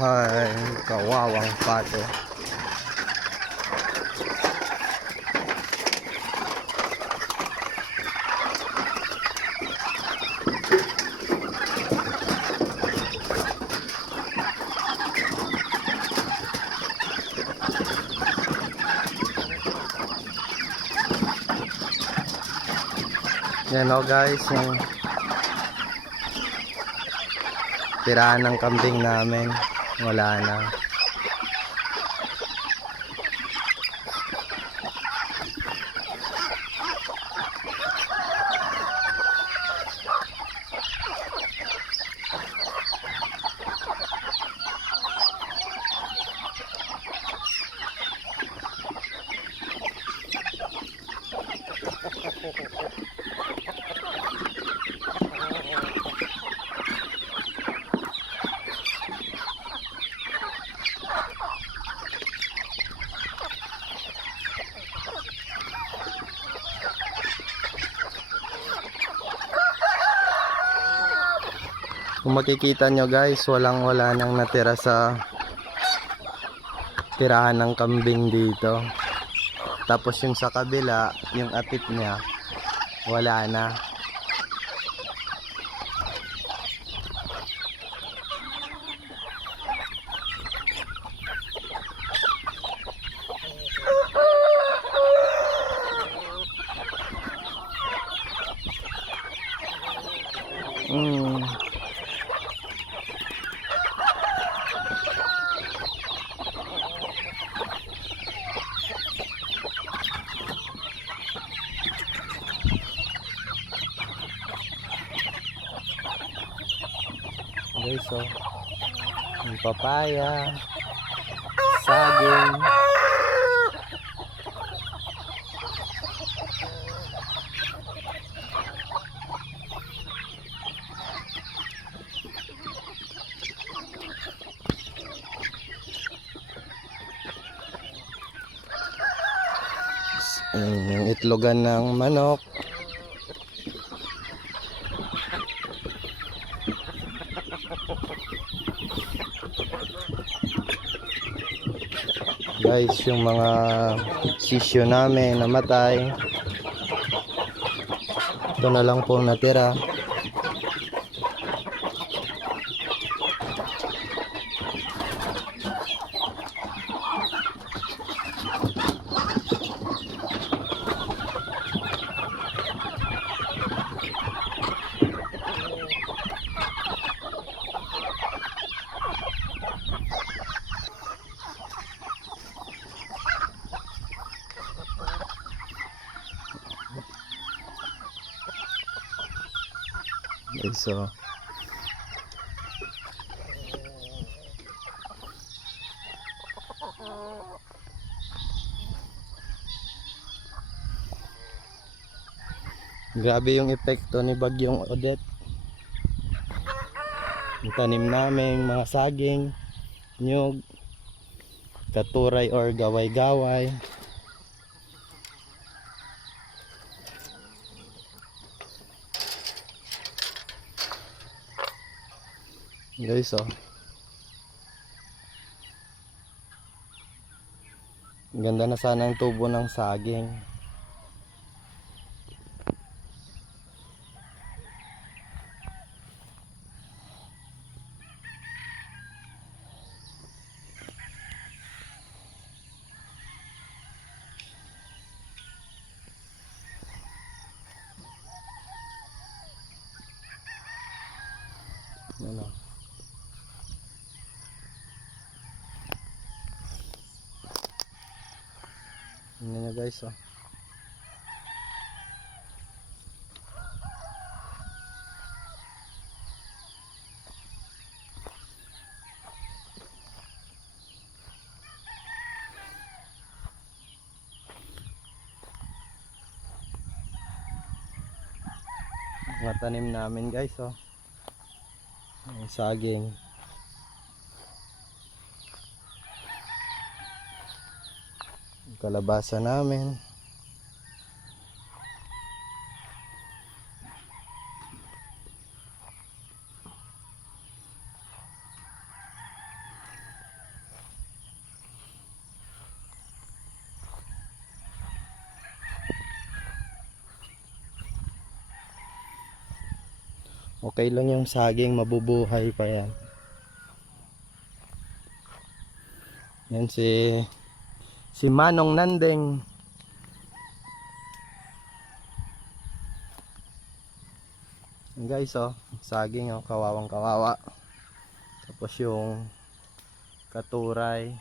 Ay, kawawang pato. Yan o guys, yung tirahan ng kambing namin, wala na. Kung makikita nyo guys, wala nang natira sa tirahan ng kambing dito. Tapos yung sa kabila, yung atip niya, wala na. Guys, so yung papaya, saging, yung itlogan ng manok. Guys, yung mga sisyo namin namatay. Ito na lang po natira. Okay, so grabe yung epekto ni Bagyong Odette. Yung tanim namin, mga saging, nyug, katuray or gaway-gaway. Guys, oh. Ganda na sana ang tubo ng saging. Ano? Ano na guys, oh. Mga tanim namin guys, oh. Ang saging. Ang kalabasa namin. Okay lang yung saging, mabubuhay pa yan. Yan si Manong Nandeng. Yan guys, oh, saging, oh, kawawang kawawa. Tapos yung katuray.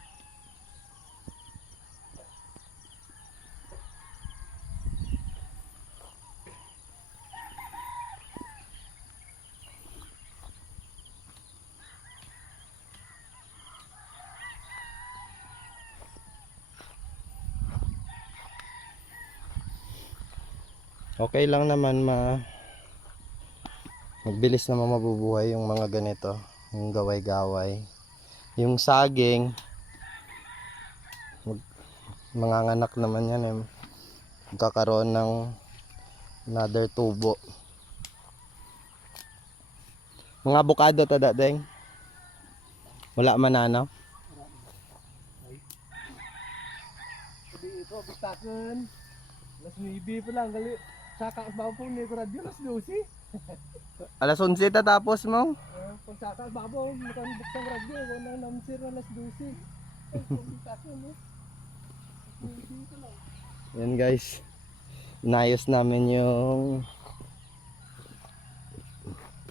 Okay lang naman magbilis naman mabubuhay yung mga ganito, yung gaway-gaway. Yung saging, manganganak naman yan, eh. Magkakaroon ng another tubo. Mga abukado ta dating. Wala man ano. Sabi ito, bitakan. Alas 9 pa lang, gali. Saka bago ni ko radyo, alas 12. Alas 11 tapos mo. Pag saka bago, bukan buktang radyo, wala namsir alas 12. Bitakan mo. Alas 9 pa lang. Yan guys. Inayos namin yung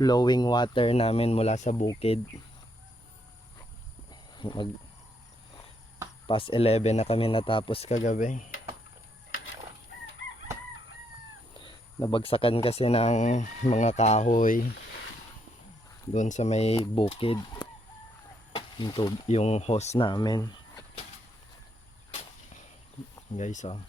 flowing water namin mula sa bukid. Past 11 na kami natapos kagabi. Nabagsakan kasi ng mga kahoy doon sa may bukid. Yung hose namin. Guys, oh.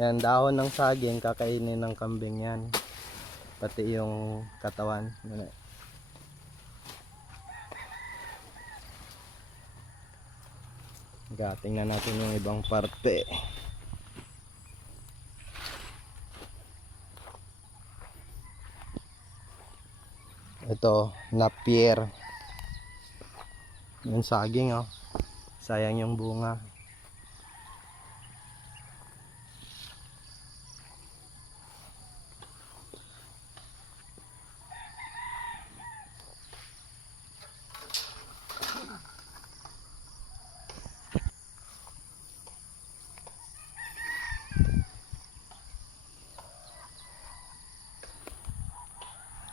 Yan, dahon ng saging, kakainin ng kambing yan. Pati yung katawan. Tingnan natin yung ibang parte. Ito, napier. Yung saging, oh. Sayang yung bunga.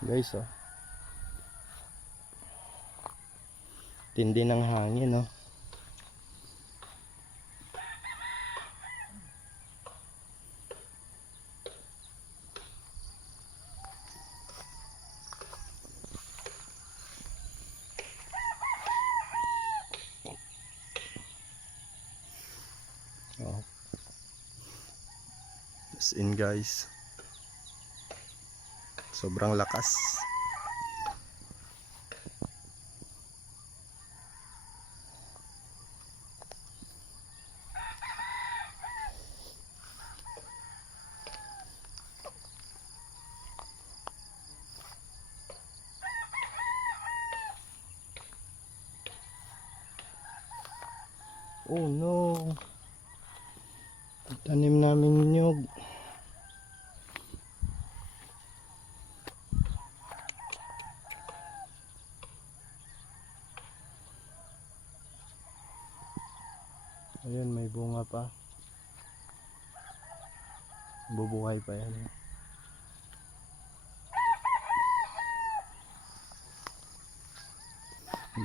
Guys, oh. Tindi ng hangin, oh. Oh. As in guys. Sobrang lakas. Oh no. Tanim namin nyug. Ayun, may bunga pa. Bubuhay pa yan.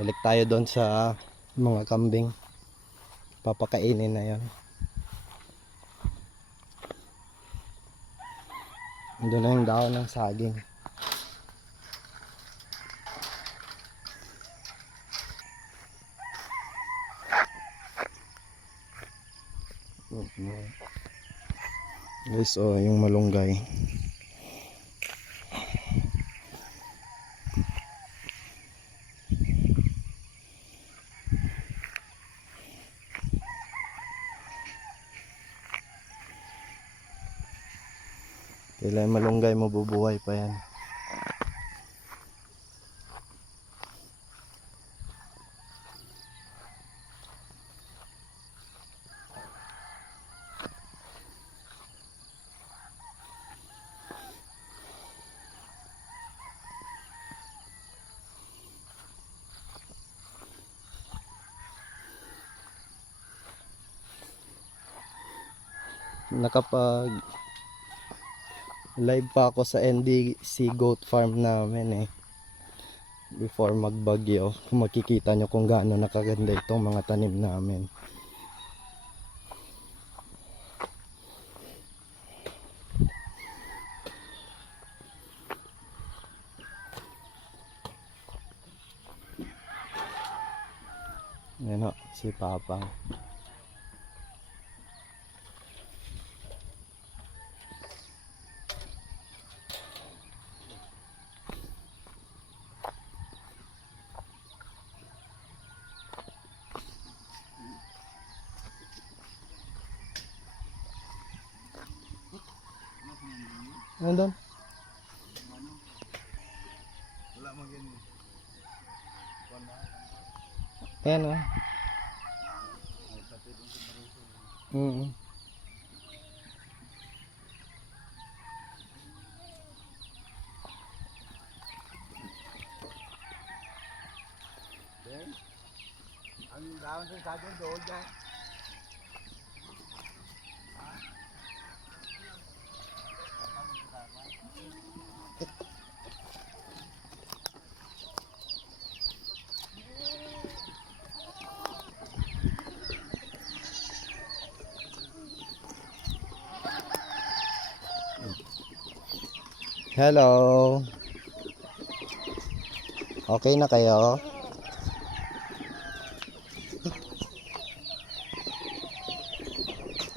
Balik tayo doon sa mga kambing. Papakainin na yan. Doon na yung dahon ng saging. Guys, oh, yung malunggay. Kailan malunggay, mabubuhay pa yan. nakapag live pa ako sa NDC Goat Farm namin eh. Before magbagyo, makikita nyo kung gaano nakaganda itong mga tanim namin. Ayan o, si Papang. Ano doon? Ayan o. Ang dahon sa saging doon dyan. Hello. Okay na kayo?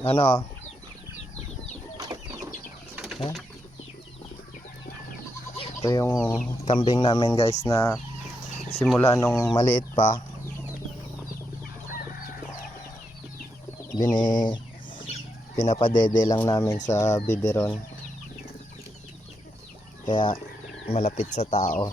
Ano? Huh? Ito yung kambing namin guys na simula nung maliit pa. Pinapadede lang namin sa biberon. Kaya malapit sa tao.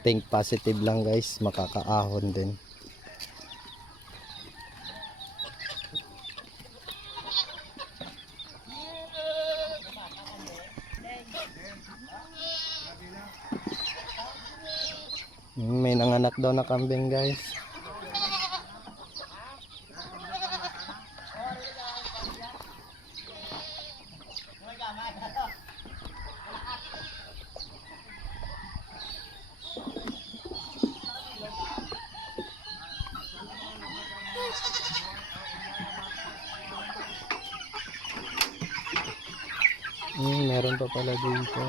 Think positive lang guys, makakaahon din. May nanganak daw na kambing guys. Meron pa pala dito.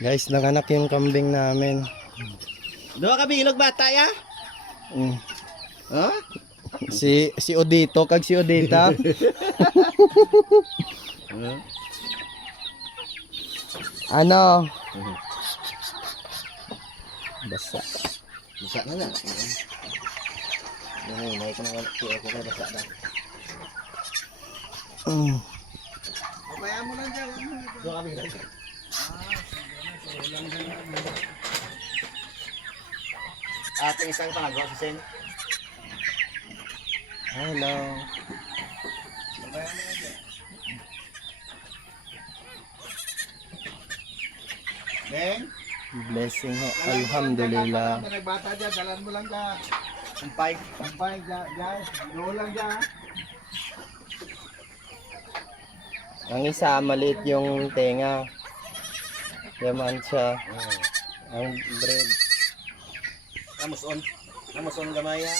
Guys, nanganak yung kambing namin. Dua ka bilog bata ya? Ha? Si Odito kag si Odita. Ano? Basa. Basa na na. May ko nang ako kay basa na. Mamaya mo lang dyan. Dua ka bilog. Ating isang pangagawa si Sen. Hello. Neng? Blessing ho. Alhamdulillah. Nagbata dyan, dalan mo lang dyan. Ampay dyan, dyan. Doon lang dyan. Ang isa, maliit yung tenga. Yaman siya. Ang bread. Namuson gamaya.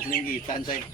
Ang linggitan sa'yo.